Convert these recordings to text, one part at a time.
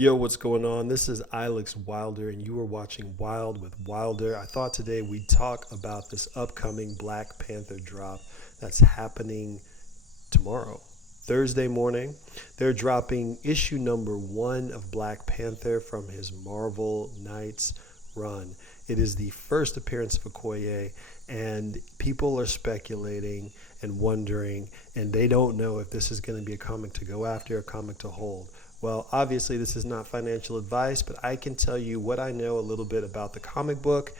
Yo, what's going on? This is Alex Wilder, and you are watching Wild with Wilder. I thought today we'd talk about this upcoming Black Panther drop that's happening tomorrow, Thursday morning. They're dropping issue number 1 of Black Panther from his Marvel Knights run. It is the first appearance of Okoye, and people are speculating and wondering, and they don't know if this is going to be a comic to go after, a comic to hold. Well, obviously, this is not financial advice, but I can tell you what I know a little bit about the comic book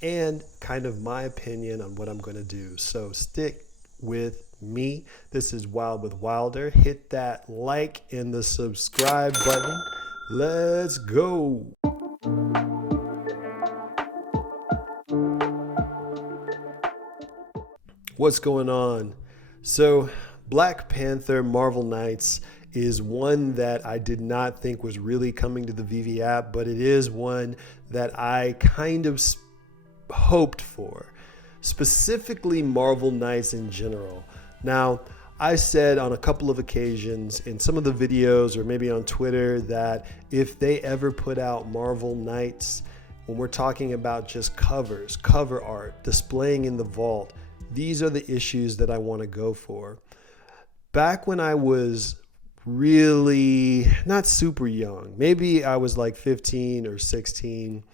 and kind of my opinion on what I'm going to do. So stick with me. This is Wild with Wilder. Hit that like and the subscribe button. Let's go. What's going on? So, Black Panther Marvel Knights is one that I did not think was really coming to the Veve app, but it is one that I kind of hoped for, specifically Marvel Knights in general. Now, I said on a couple of occasions in some of the videos or maybe on Twitter that if they ever put out Marvel Knights, when we're talking about just covers, cover art, displaying in the vault, these are the issues that I want to go for. Back when I was really not super young, maybe I was like 15 or 16,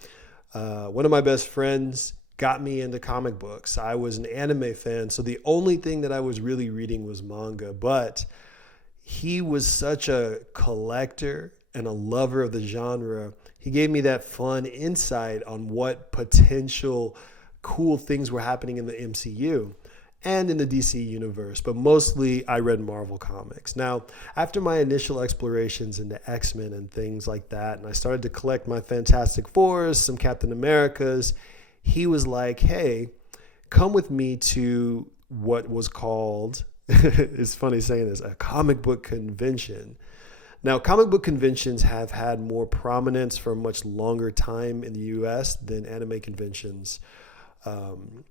one of my best friends got me into comic books. I was an anime fan, so the only thing that I was really reading was manga, but he was such a collector and a lover of the genre. He gave me that fun insight on what potential cool things were happening in the MCU and in the DC universe, but mostly I read Marvel comics. Now, after my initial explorations into X-Men and things like that, and I started to collect my Fantastic Fours, some Captain Americas, he was like, hey, come with me to what was called, it's funny saying this, a comic book convention. Now, comic book conventions have had more prominence for a much longer time in the US than anime conventions.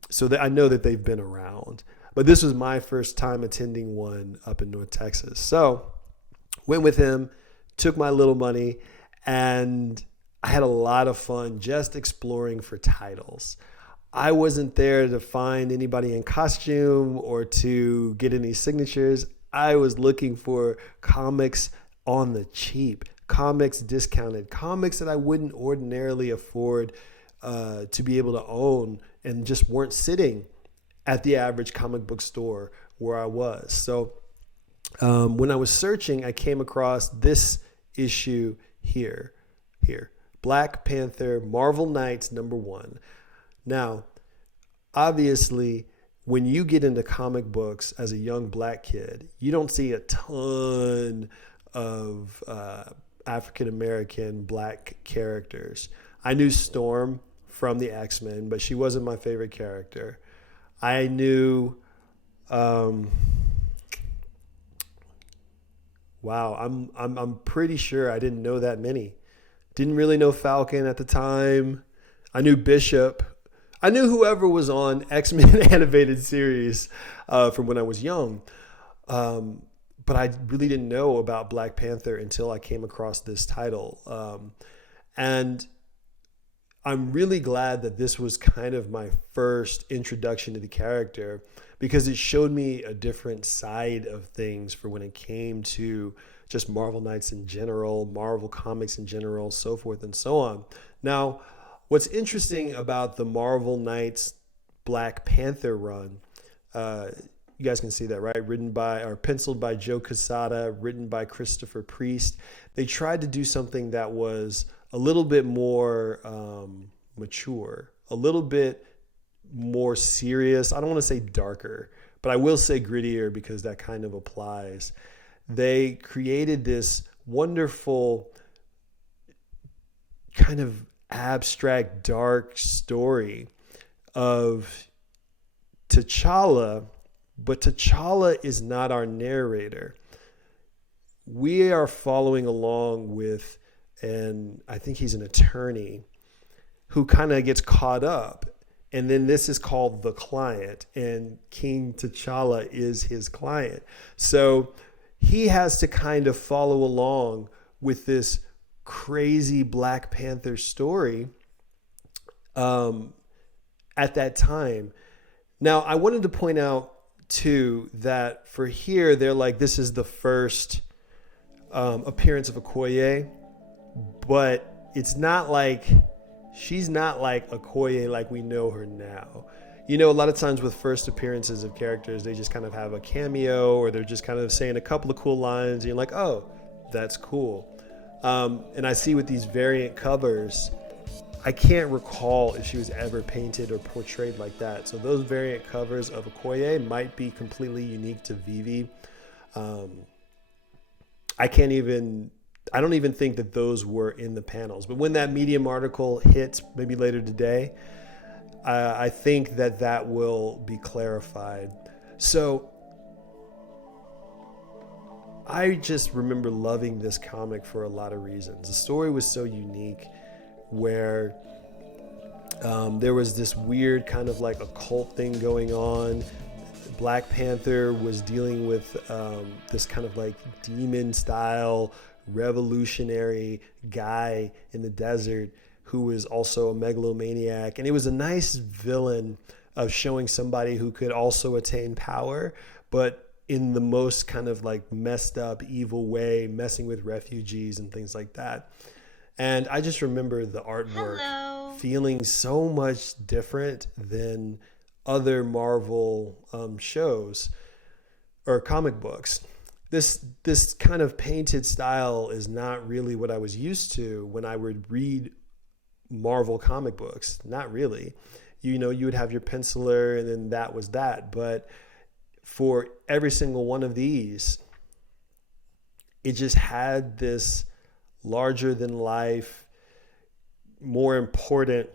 So that I know that they've been around, but this was my first time attending one up in North Texas. So went with him, took my little money, and I had a lot of fun just exploring for titles. I wasn't there to find anybody in costume or to get any signatures. I was looking for comics on the cheap, comics discounted, comics that I wouldn't ordinarily afford to be able to own and just weren't sitting at the average comic book store where I was. So when I was searching, I came across this issue here, Black Panther Marvel Knights #1. Now, obviously, when you get into comic books as a young black kid, you don't see a ton of African-American black characters. I knew Storm from the X-Men, but she wasn't my favorite character. I knew, wow, I'm pretty sure I didn't know that many. Didn't really know Falcon at the time. I knew Bishop. I knew whoever was on X-Men animated series from when I was young. But I really didn't know about Black Panther until I came across this title. And I'm really glad that this was kind of my first introduction to the character because it showed me a different side of things for when it came to just Marvel Knights in general, Marvel Comics in general, so forth and so on. Now, what's interesting about the Marvel Knights Black Panther run, you guys can see that, right? Written by or penciled by Joe Quesada, written by Christopher Priest. They tried to do something that was a little bit more mature, a little bit more serious. I don't want to say darker, but I will say grittier because that kind of applies. They created this wonderful kind of abstract, dark story of T'Challa, but T'Challa is not our narrator. We are following along with, and I think he's an attorney who kind of gets caught up. And then this is called The Client, and King T'Challa is his client. So he has to kind of follow along with this crazy Black Panther story at that time. Now, I wanted to point out too that for here, they're like, this is the first appearance of Okoye, but it's not like, she's not like Okoye like we know her now. You know, a lot of times with first appearances of characters, they just kind of have a cameo, or they're just kind of saying a couple of cool lines, and you're like, oh, that's cool. And I see with these variant covers, I can't recall if she was ever painted or portrayed like that. So those variant covers of Okoye might be completely unique to Veve. I don't even think that those were in the panels. But when that Medium article hits, maybe later today, I think that will be clarified. So I just remember loving this comic for a lot of reasons. The story was so unique, where there was this weird kind of like occult thing going on. Black Panther was dealing with this kind of like demon style revolutionary guy in the desert who was also a megalomaniac. And it was a nice villain of showing somebody who could also attain power, but in the most kind of like messed up, evil way, messing with refugees and things like that. And I just remember the artwork feeling so much different than other Marvel shows or comic books. This kind of painted style is not really what I was used to when I would read Marvel comic books. Not really. You know, you would have your penciler and then that was that. But for every single one of these, it just had this larger than life, more important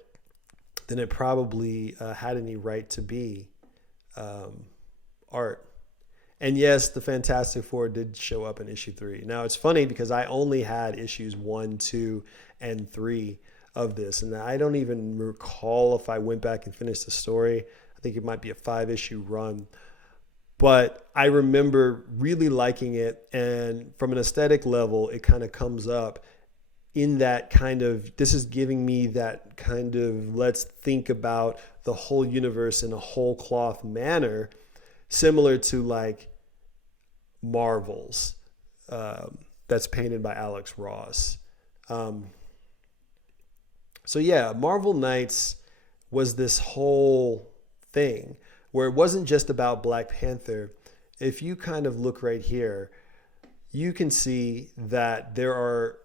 than it probably had any right to be art. And yes, the Fantastic Four did show up in issue 3. Now it's funny because I only had issues 1, 2, and 3 of this. And I don't even recall if I went back and finished the story. I think it might be a 5-issue run. But I remember really liking it. And from an aesthetic level, it kind of comes up in that kind of, this is giving me that kind of, let's think about the whole universe in a whole cloth manner, similar to like Marvel's, that's painted by Alex Ross. So yeah, Marvel Knights was this whole thing where it wasn't just about Black Panther. If you kind of look right here, you can see that there are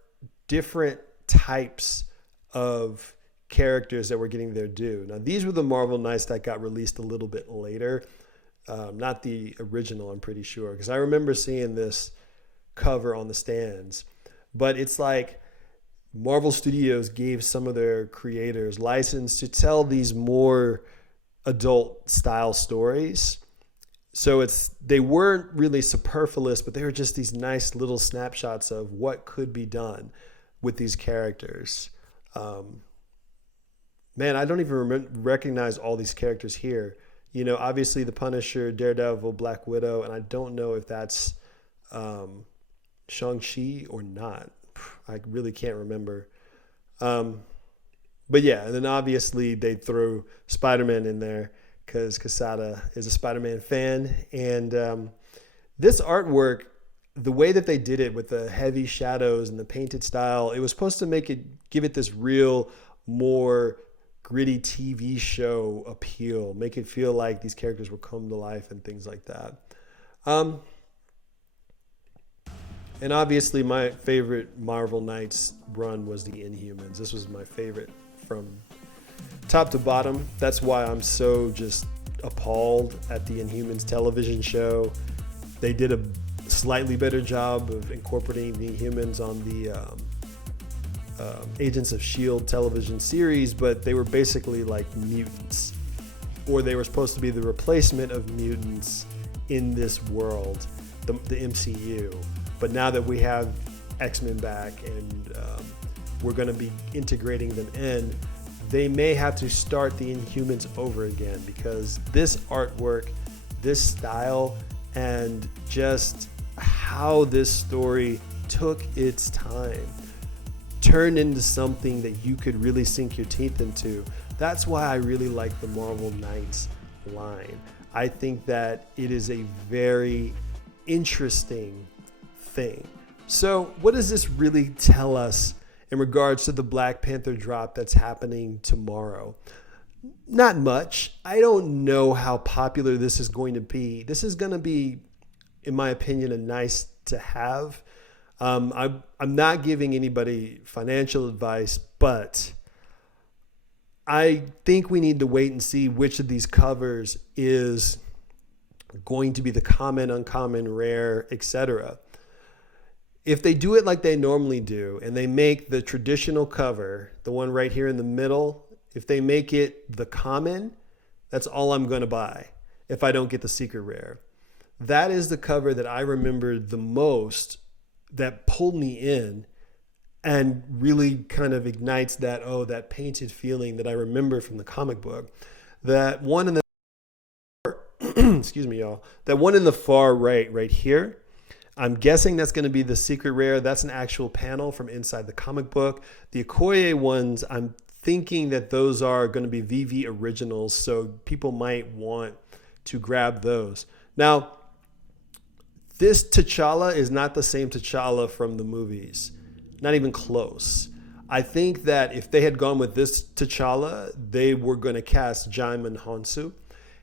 different types of characters that were getting their due. Now, these were the Marvel Knights that got released a little bit later. Not the original, I'm pretty sure, because I remember seeing this cover on the stands. But it's like Marvel Studios gave some of their creators license to tell these more adult style stories. So they weren't really superfluous, but they were just these nice little snapshots of what could be done with these characters. Man, I don't even recognize all these characters here. You know, obviously the Punisher, Daredevil, Black Widow, and I don't know if that's Shang-Chi or not. I really can't remember. But yeah, and then obviously they throw Spider-Man in there because Quesada is a Spider-Man fan. And this artwork, the way that they did it with the heavy shadows and the painted style, it was supposed to give it this real, more gritty TV show appeal, make it feel like these characters will come to life and things like that. And obviously my favorite Marvel Knights run was the Inhumans. This was my favorite from top to bottom. That's why I'm so just appalled at the Inhumans television show. They did a slightly better job of incorporating the Inhumans on the Agents of S.H.I.E.L.D. television series, but they were basically like mutants, or they were supposed to be the replacement of mutants in this world, the MCU. But now that we have X-Men back and we're going to be integrating them in, they may have to start the Inhumans over again, because this artwork, this style, and just how this story took its time turned into something that you could really sink your teeth into. That's why I really like the Marvel Knights line. I think that it is a very interesting thing. So what does this really tell us in regards to the Black Panther drop that's happening tomorrow? Not much. I don't know how popular this is going to be. This is going to be, in my opinion, a nice to have. I'm not giving anybody financial advice, but I think we need to wait and see which of these covers is going to be the common, uncommon, rare, etc. If they do it like they normally do, and they make the traditional cover, the one right here in the middle, if they make it the common, that's all I'm going to buy if I don't get the secret rare. That is the cover that I remember the most, that pulled me in and really kind of ignites that, that painted feeling that I remember from the comic book. That one in the excuse me, y'all. That one in the far right here. I'm guessing that's going to be the secret rare. That's an actual panel from inside the comic book. The Okoye ones, I'm thinking that those are going to be Veve originals, so people might want to grab those. Now, this T'Challa is not the same T'Challa from the movies. Not even close. I think that if they had gone with this T'Challa, they were going to cast Djimon Hounsou.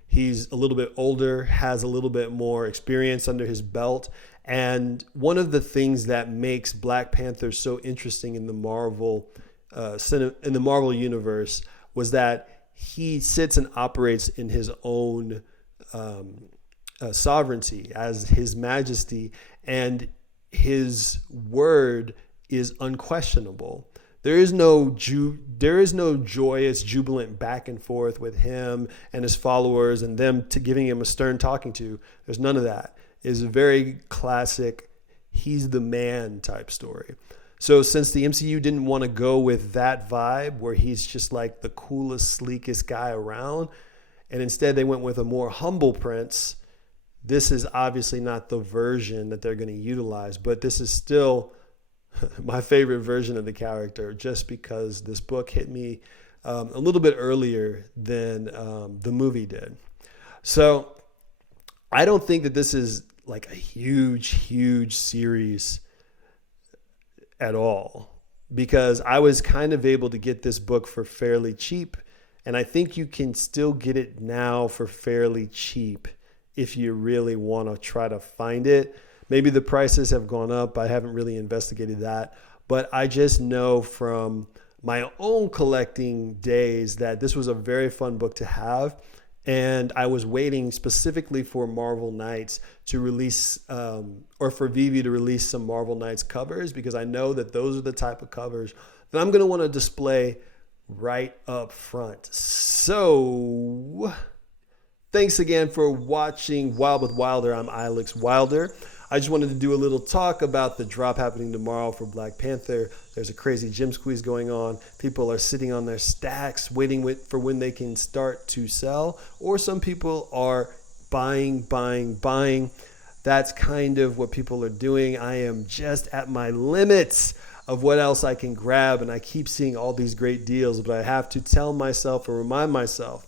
He's a little bit older, has a little bit more experience under his belt. And one of the things that makes Black Panther so interesting in the Marvel universe was that he sits and operates in his own sovereignty as His Majesty, and his word is unquestionable. There is no joyous, jubilant back and forth with him and his followers and them giving him a stern talking to. There's none of that. It's a very classic, he's the man type story. So since the MCU didn't want to go with that vibe where he's just like the coolest, sleekest guy around, and instead they went with a more humble prince, this is obviously not the version that they're going to utilize, but this is still my favorite version of the character, just because this book hit me a little bit earlier than the movie did. So I don't think that this is like a huge series at all, because I was kind of able to get this book for fairly cheap, and I think you can still get it now for fairly cheap if you really want to try to find it. Maybe the prices have gone up. I haven't really investigated that, but I just know from my own collecting days that this was a very fun book to have. And I was waiting specifically for Marvel Knights to release, or for Veve to release some Marvel Knights covers, because I know that those are the type of covers that I'm going to want to display right up front. So thanks again for watching Wild with Wilder. I'm Alex Wilder. I just wanted to do a little talk about the drop happening tomorrow for Black Panther. There's a crazy gym squeeze going on. People are sitting on their stacks waiting for when they can start to sell, or some people are buying. That's kind of what people are doing. I am just at my limits of what else I can grab, and I keep seeing all these great deals, but I have to tell myself or remind myself,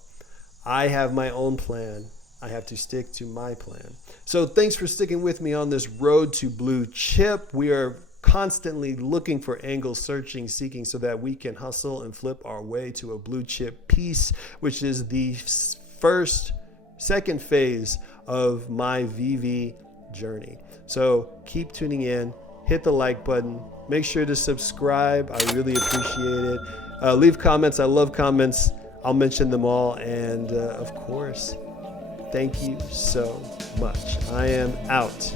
I have my own plan. I have to stick to my plan. So thanks for sticking with me on this road to blue chip. We are constantly looking for angles, searching, seeking, so that we can hustle and flip our way to a blue chip piece, which is the second phase of my Veve journey. So keep tuning in, hit the like button, make sure to subscribe. I really appreciate it. Leave comments. I love comments. I'll mention them all. And of course, thank you so much. I am out.